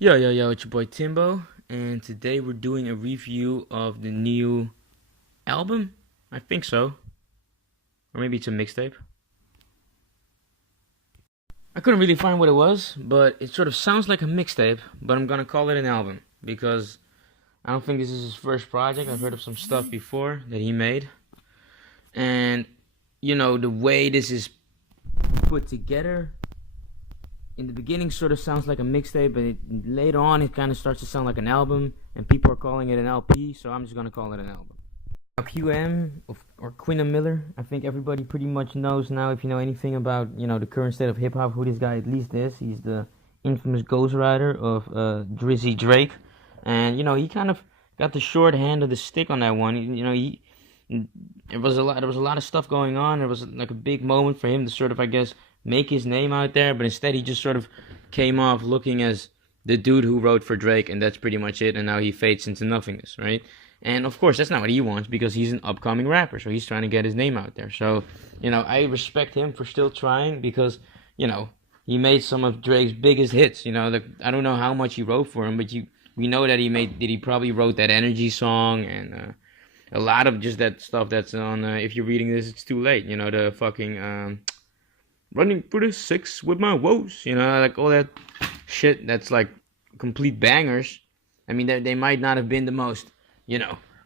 Yo, it's your boy Timbo, and today we're doing a review of the new album. I think so. Or maybe it's a mixtape. I couldn't really find what it was, but it sort of sounds like a mixtape, but I'm gonna call it an album because I don't think this is his first project. I've heard of some stuff before that he made. And, the way this is put together in the beginning sort of sounds like a mixtape, but later on it kind of starts to sound like an album, and people are calling it an LP, so I'm just gonna call it an album. Now, QM or Quintin Miller, I think everybody pretty much knows now, if you know anything about the current state of hip hop, who this guy at least is. He's the infamous ghostwriter of Drizzy Drake, and he kind of got the short hand of the stick on that one. He there was a lot of stuff going on. There was like a big moment for him to sort of, I guess, make his name out there, but instead he just sort of came off looking as the dude who wrote for Drake, and that's pretty much it. And now he fades into nothingness, right? And of course, that's not what he wants because he's an upcoming rapper, so he's trying to get his name out there. So, I respect him for still trying because, he made some of Drake's biggest hits. I don't know how much he wrote for him, but we know that he probably wrote that Energy song and a lot of just that stuff that's on. If you're reading this, it's too late. The fucking running through the six with my woes. Like all that shit. That's like complete bangers. I mean, they might not have been the most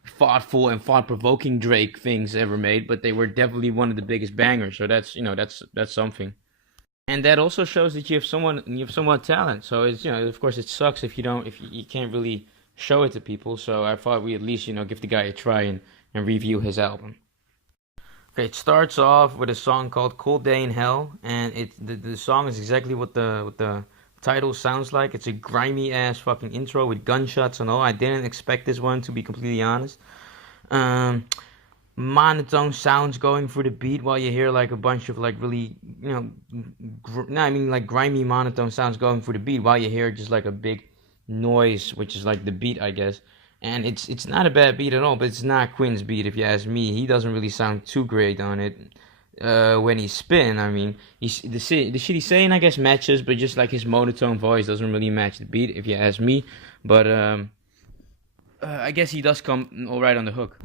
thoughtful and thought-provoking Drake things ever made, but they were definitely one of the biggest bangers. So that's something. And that also shows that you have somewhat talent. So it's of course it sucks if you can't really show it to people. So I thought we at least give the guy a try and review his album. Okay, it starts off with a song called "Cold Day in Hell," and the song is exactly what the title sounds like. It's a grimy ass fucking intro with gunshots and all. I didn't expect this one, to be completely honest. Um, Monotone sounds going through the beat while you hear like a bunch of like really no, I mean like grimy monotone sounds going through the beat while you hear just like a big noise, which is like the beat, I guess. And it's not a bad beat at all, but it's not Quinn's beat if you ask me. He doesn't really sound too great on it. When he's spitting, I mean, the shit he's saying, I guess, matches, but just like his monotone voice doesn't really match the beat, if you ask me. But I guess he does come all right on the hook.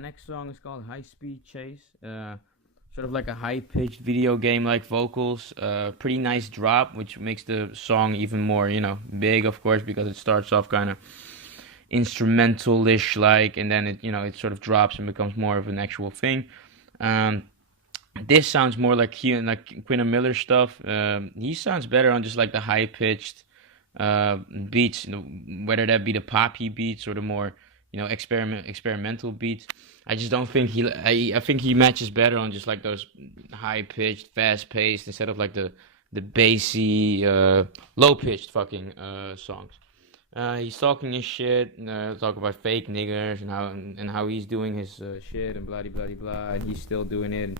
Next song is called High Speed Chase. Sort of like a high-pitched video game-like vocals. Pretty nice drop, which makes the song even more, big, of course, because it starts off kind of instrumental-ish like, and then it sort of drops and becomes more of an actual thing. This sounds more like Quintin Miller stuff. He sounds better on just like the high pitched beats, whether that be the poppy beats or the more experimental beats. I just don't think I think he matches better on just like those high pitched, fast paced instead of like the bassy, low pitched fucking songs. He's talking his shit, talk about fake niggers and how he's doing his shit and blah blah blah, and he's still doing it,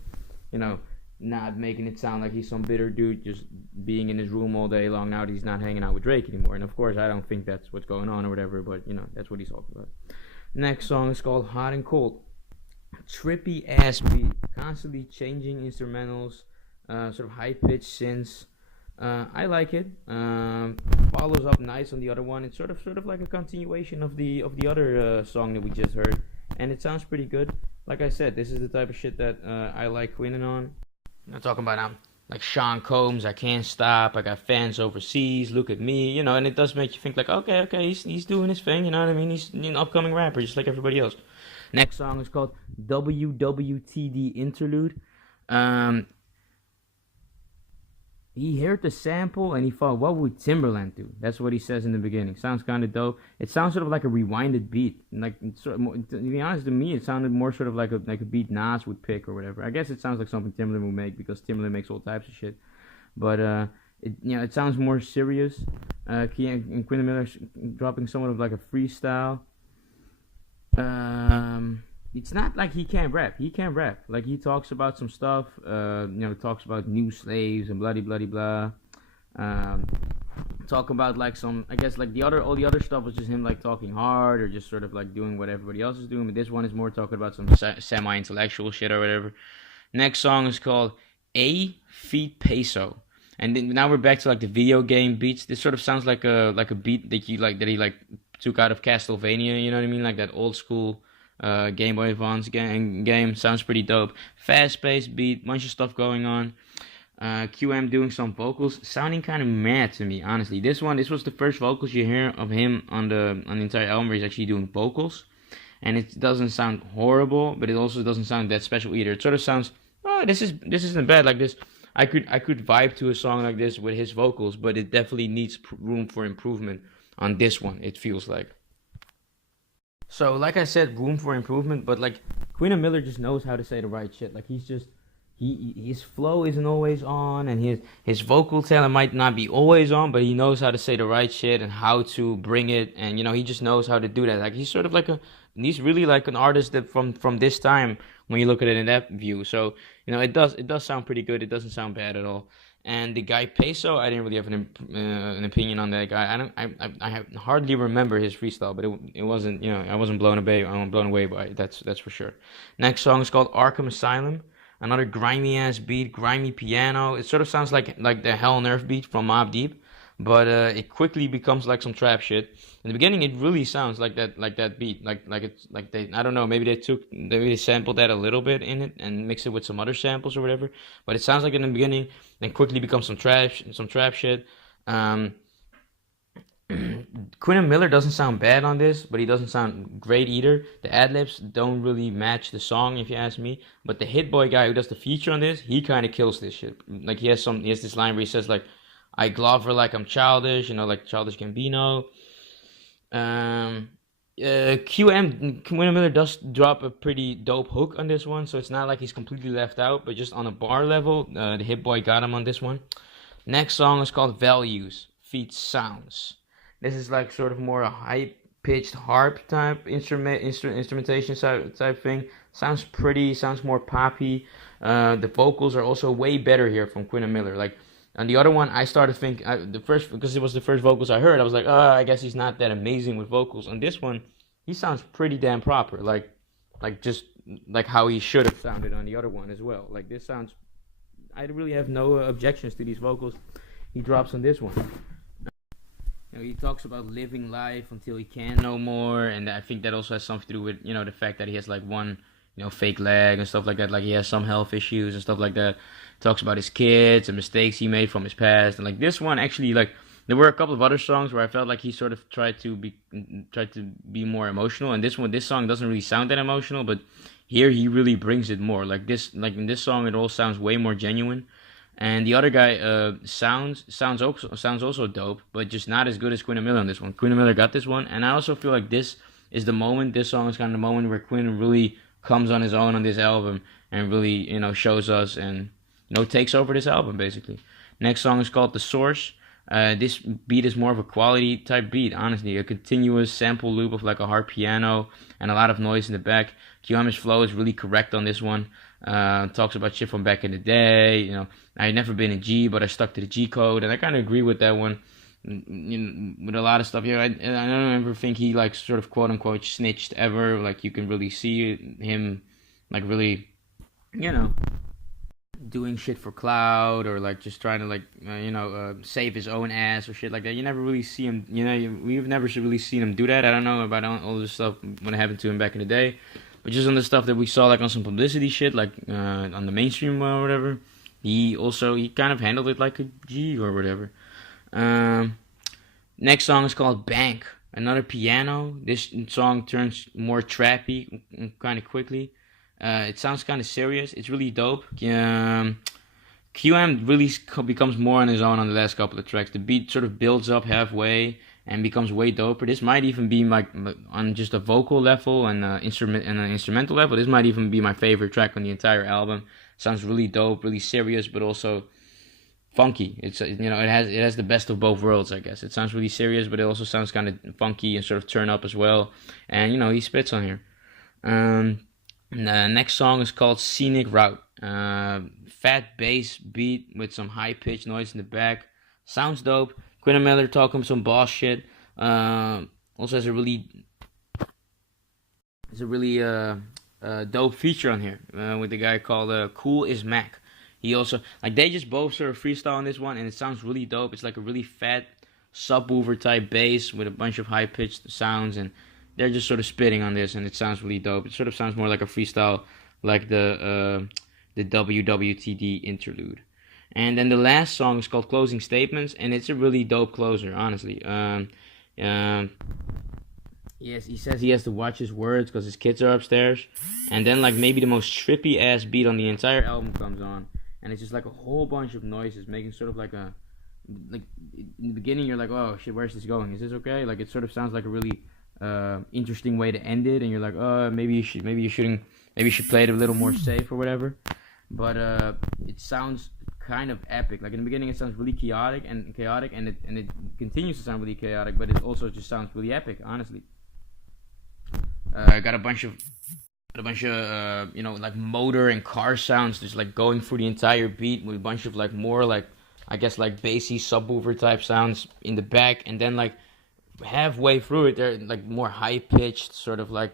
and, not making it sound like he's some bitter dude just being in his room all day long now that he's not hanging out with Drake anymore. And of course, I don't think that's what's going on or whatever, but that's what he's talking about. Next song is called Hot and Cold. Trippy ass beat, constantly changing instrumentals, sort of high pitched synths. I like it. Follows up nice on the other one. It's sort of like a continuation of the other song that we just heard, and it sounds pretty good. Like I said, this is the type of shit that I like Quintin on. I'm talking about like Sean Combs. I can't stop. I got fans overseas. Look at me, and it does make you think like, okay, he's doing his thing. You know what I mean? He's an upcoming rapper, just like everybody else. Next song is called WWTD Interlude. He heard the sample and he thought, what would Timberland do? That's what he says in the beginning. Sounds kind of dope. It sounds sort of like a rewinded beat. Like, to be honest, to me, it sounded more sort of like a beat Nas would pick or whatever. I guess it sounds like something Timberland would make because Timberland makes all types of shit. But it sounds more serious. And Quintin Miller dropping somewhat of like a freestyle. It's not like he can't rap. He can rap. Like, he talks about some stuff. Talks about new slaves and bloody bloody blah. Talk about like some, I guess like all the other stuff was just him like talking hard or just sort of like doing what everybody else is doing. But this one is more talking about some semi-intellectual shit or whatever. Next song is called A Feet Peso. And then now we're back to like the video game beats. This sort of sounds like a beat that you like that he like took out of Castlevania. You know what I mean? Like that old school Game Boy Advance game. Sounds pretty dope. Fast paced beat, bunch of stuff going on. QM doing some vocals, sounding kind of mad to me, honestly. This was the first vocals you hear of him on the entire album where he's actually doing vocals, and it doesn't sound horrible, but it also doesn't sound that special either. It sort of sounds, oh, this isn't bad. Like this, I could vibe to a song like this with his vocals, but it definitely needs room for improvement on this one. It feels like. So, like I said, room for improvement, but like Quintin Miller just knows how to say the right shit. Like he's just his flow isn't always on, and his vocal talent might not be always on, but he knows how to say the right shit and how to bring it, and he just knows how to do that. Like he's sort of like he's really like an artist that from this time when you look at it in that view. So it does sound pretty good. It doesn't sound bad at all. And the guy Peso, I didn't really have an opinion on that guy. I hardly remember his freestyle, but it wasn't I wasn't blown away by it. That's for sure. Next song is called Arkham Asylum. Another grimy ass beat, grimy piano. It sort of sounds like the Hell on Earth beat from Mobb Deep, but it quickly becomes like some trap shit. In the beginning, it really sounds like that beat, like it's like they, I don't know, maybe they sampled that a little bit in it and mixed it with some other samples or whatever. But it sounds like in the beginning, then quickly becomes some trap shit. Quintin Miller doesn't sound bad on this, but he doesn't sound great either. The ad-libs don't really match the song, if you ask me. But the Hit Boy guy who does the feature on this, he kind of kills this shit. Like he has this line where he says like, "I glove her like I'm childish," like Childish Gambino. Quintin Miller does drop a pretty dope hook on this one, so it's not like he's completely left out, but just on a bar level, the Hit Boy got him on this one. Next song is called Values, feat Sounds. This is like sort of more a high-pitched harp type instrumentation type thing. Sounds pretty, sounds more poppy. The vocals are also way better here from Quintin Miller. Like on the other one, I started thinking because it was the first vocals I heard. I was like, I guess he's not that amazing with vocals. On this one, he sounds pretty damn proper. Like just like how he should have sounded on the other one as well. Like this sounds. I really have no objections to these vocals he drops on this one. He talks about living life until he can no more, and I think that also has something to do with the fact that he has like one fake leg and stuff like that. Like he has some health issues and stuff like that. Talks about his kids and mistakes he made from his past, and like this one actually, like there were a couple of other songs where I felt like he sort of tried to be more emotional, and this song doesn't really sound that emotional, but here he really brings it more. Like in this song, it all sounds way more genuine. And the other guy sounds also dope, but just not as good as Quintin Miller on this one. Quintin Miller got this one, and I also feel like this is the moment. This song is kind of the moment where Quintin really comes on his own on this album and really shows us and takes over this album basically. Next song is called The Source. This beat is more of a quality type beat, honestly. A continuous sample loop of like a hard piano and a lot of noise in the back. QM's flow is really correct on this one. Talks about shit from back in the day. I had never been a G, but I stuck to the G code, and I kind of agree with that one. With a lot of stuff here, I don't ever think he like sort of quote unquote snitched ever. Like you can really see him like really, doing shit for cloud or like just trying to like save his own ass or shit like that. You never really see him. We've never really seen him do that. I don't know about all this stuff when it happened to him back in the day. But just on the stuff that we saw, like on some publicity shit, like on the mainstream or whatever, he kind of handled it like a G or whatever. Next song is called Bank, another piano. This song turns more trappy kind of quickly. It sounds kind of serious. It's really dope. QM really becomes more on his own on the last couple of tracks. The beat sort of builds up halfway and becomes way doper. This might even be like on just a vocal level and an instrumental level. This might even be my favorite track on the entire album. Sounds really dope, really serious, but also funky. It's it has the best of both worlds, I guess. It sounds really serious, but it also sounds kind of funky and sort of turn up as well. And he spits on here. The next song is called Scenic Route. Fat bass beat with some high pitched noise in the back. Sounds dope. Quintin Miller talking some boss shit. Also has a really dope feature on here with the guy called Cool is Mac. He also like they just both sort of freestyle on this one, and it sounds really dope. It's like a really fat subwoofer type bass with a bunch of high pitched sounds, and they're just sort of spitting on this, and it sounds really dope. It sort of sounds more like a freestyle, like the WWTD interlude. And then the last song is called Closing Statements, and it's a really dope closer, honestly. Um, yes, he says he has to watch his words because his kids are upstairs. And then, like, maybe the most trippy ass beat on the entire album comes on. And it's just like a whole bunch of noises, making sort of like a. Like, in the beginning, you're like, oh shit, where's this going? Is this okay? Like, it sort of sounds like a really interesting way to end it. And you're like, oh, maybe you should play it a little more safe or whatever. But it sounds kind of epic. Like in the beginning, it sounds really chaotic, and it continues to sound really chaotic. But it also just sounds really epic, honestly. I got a bunch of like motor and car sounds just like going through the entire beat with a bunch of like more like I guess like bassy subwoofer type sounds in the back, and then like halfway through it, they're like more high pitched, sort of like.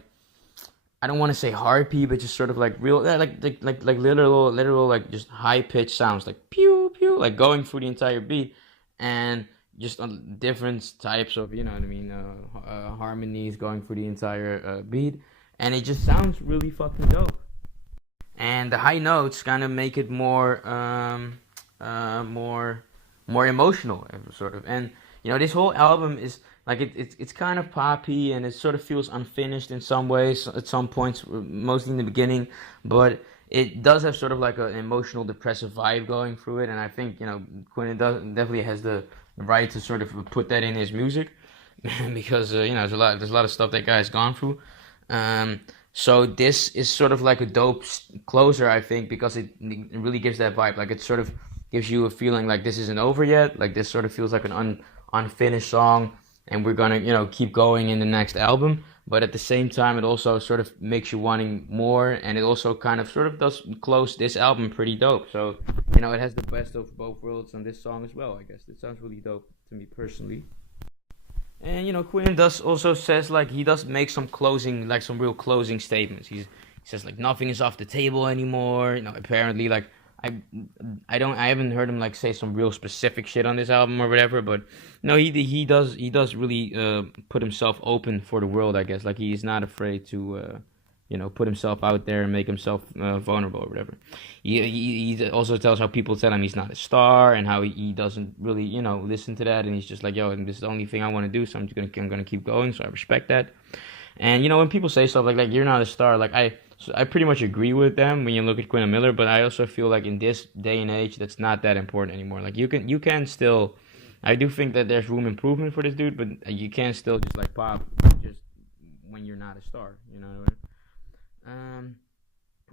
I don't want to say harpy, but just sort of like real, like literal, like just high pitched sounds, like pew pew, like going through the entire beat, and just on different types of, you know what I mean, harmonies going through the entire beat, and it just sounds really fucking dope. And the high notes kind of make it more emotional, sort of. And this whole album is like it's kind of poppy, and it sort of feels unfinished in some ways at some points, mostly in the beginning, but it does have sort of like an emotional, depressive vibe going through it, and I think Quintin definitely has the right to sort of put that in his music because there's a lot of stuff that guy's gone through. So this is sort of like a dope closer, I think, because it really gives that vibe. Like it sort of gives you a feeling like this isn't over yet. Like this sort of feels like an unfinished song, and we're gonna keep going in the next album. But at the same time, it also sort of makes you wanting more, and it also kind of sort of does close this album pretty dope. So it has the best of both worlds on this song as well. I guess it sounds really dope to me personally. And Quinn does also says like he does make some closing, like some real closing statements. He says like nothing is off the table anymore. Apparently like I haven't heard him like say some real specific shit on this album or whatever, but no, he does really put himself open for the world, I guess. Like he's not afraid to put himself out there and make himself vulnerable or whatever. He also tells how people tell him he's not a star, and how he doesn't really listen to that, and he's just like, yo, and this is the only thing I want to do, so I'm gonna keep going. So I respect that. And when people say stuff like you're not a star, like I pretty much agree with them when you look at Quintin Miller, but I also feel like in this day and age that's not that important anymore. Like you can still, I do think that there's room improvement for this dude, but you can still just like pop just when you're not a star, He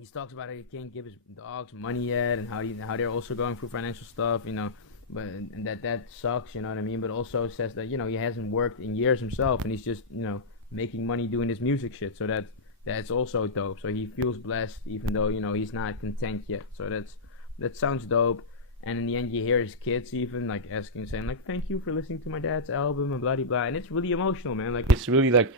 talks about how he can't give his dogs money yet, and how they're also going through financial stuff, but and that sucks, you know what I mean. But also says that he hasn't worked in years himself, and he's just making money doing this music shit. So that's also dope. So he feels blessed, even though he's not content yet. So that sounds dope. And in the end, you hear his kids even like saying like, "Thank you for listening to my dad's album," and blah blah blah. And it's really emotional, man. Like it's really like.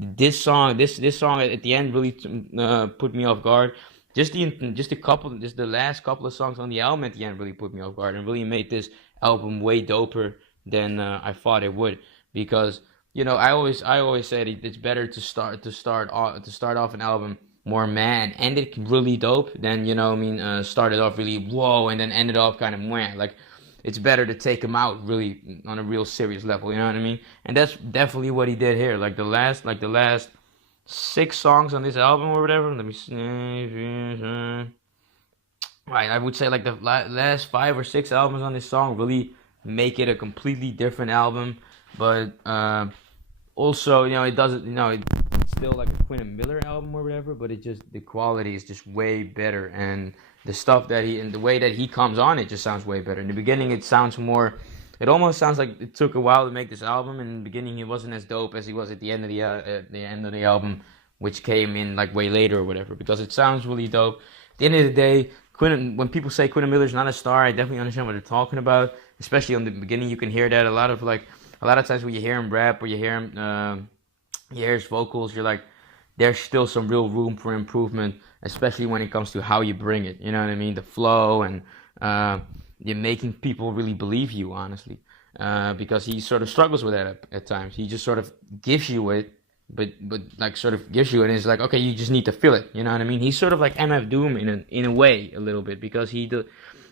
This song at the end really put me off guard. Just the last couple of songs on the album at the end really put me off guard and really made this album way doper than I thought it would. Because I always said it's better to start off an album more man, end it really dope than started off really whoa and then ended off kind of meh. Like it's better to take him out really on a real serious level, you know what I mean? And that's definitely what he did here. Like the last 6 songs on this album or whatever. Let me see. Right, I would say like the last 5 or 6 albums on this song really make it a completely different album. But also, it doesn't, it's still like a Quintin Miller album or whatever. But the quality is just way better, and the stuff and the way that he comes on it just sounds way better. In the beginning, it almost sounds like it took a while to make this album. In the beginning, he wasn't as dope as he was at the end of the album, which came in like way later or whatever, because it sounds really dope. At the end of the day, when people say Quintin Miller's not a star, I definitely understand what they're talking about. Especially on the beginning, you can hear that a lot of times when you hear him rap or you hear his vocals, you're like, there's still some real room for improvement, especially when it comes to how you bring it. You know what I mean? The flow and Uh, you're making people really believe you, honestly, because he sort of struggles with that at times. He just sort of gives you it, but like sort of gives you it, and it's like, okay, you just need to feel it. You know what I mean? He's sort of like MF Doom in a way, a little bit, because he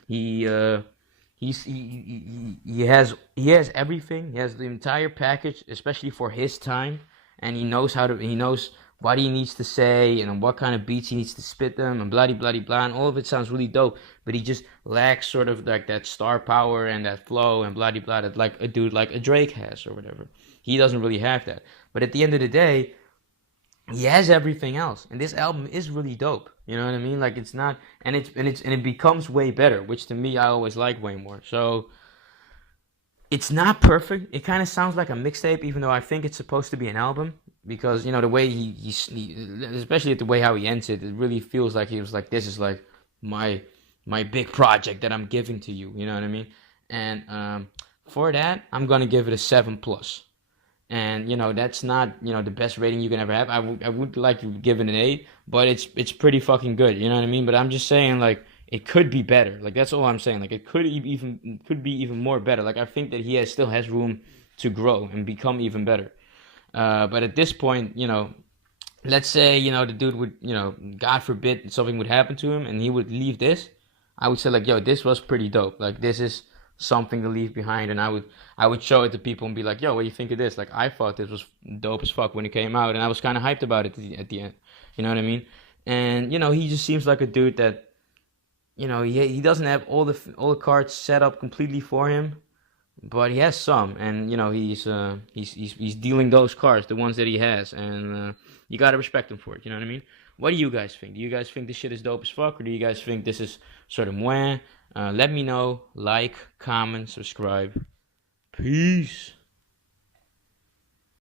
he has everything. He has the entire package, especially for his time, and he knows what he needs to say and what kind of beats he needs to spit them and blah blah blah, and all of it sounds really dope. But he just lacks sort of like that star power and that flow and blah blah that like a dude like a Drake has or whatever. He doesn't really have that. But at the end of the day, he has everything else, and this album is really dope. You know what I mean? Like it's not, and it becomes way better, which to me I always like way more. So it's not perfect. It kind of sounds like a mixtape, even though I think it's supposed to be an album. Because the way especially the way how he ends it, it really feels like he was like, this is like my my big project that I'm giving to you. You know what I mean? And for that, I'm gonna give it a 7 plus. And that's not the best rating you can ever have. I would like to give it an 8, but it's pretty fucking good. You know what I mean? But I'm just saying, like, it could be better. Like, that's all I'm saying. Like, it could be even more better. Like, I think that still has room to grow and become even better. But at this point, let's say the dude would, God forbid something would happen to him and he would leave this. I would say, like, yo, this was pretty dope. Like, this is something to leave behind, and I would show it to people and be like, yo, what do you think of this? Like, I thought this was dope as fuck when it came out, and I was kind of hyped about it at the end. You know what I mean? And he just seems like a dude that he doesn't have all the cards set up completely for him, but he has some, and he's dealing those cards, the ones that he has, and you gotta respect him for it. You know what I mean? What do you guys think? Do you guys think this shit is dope as fuck, or do you guys think this is sort of mwah? Let me know. Like, comment, subscribe. Peace.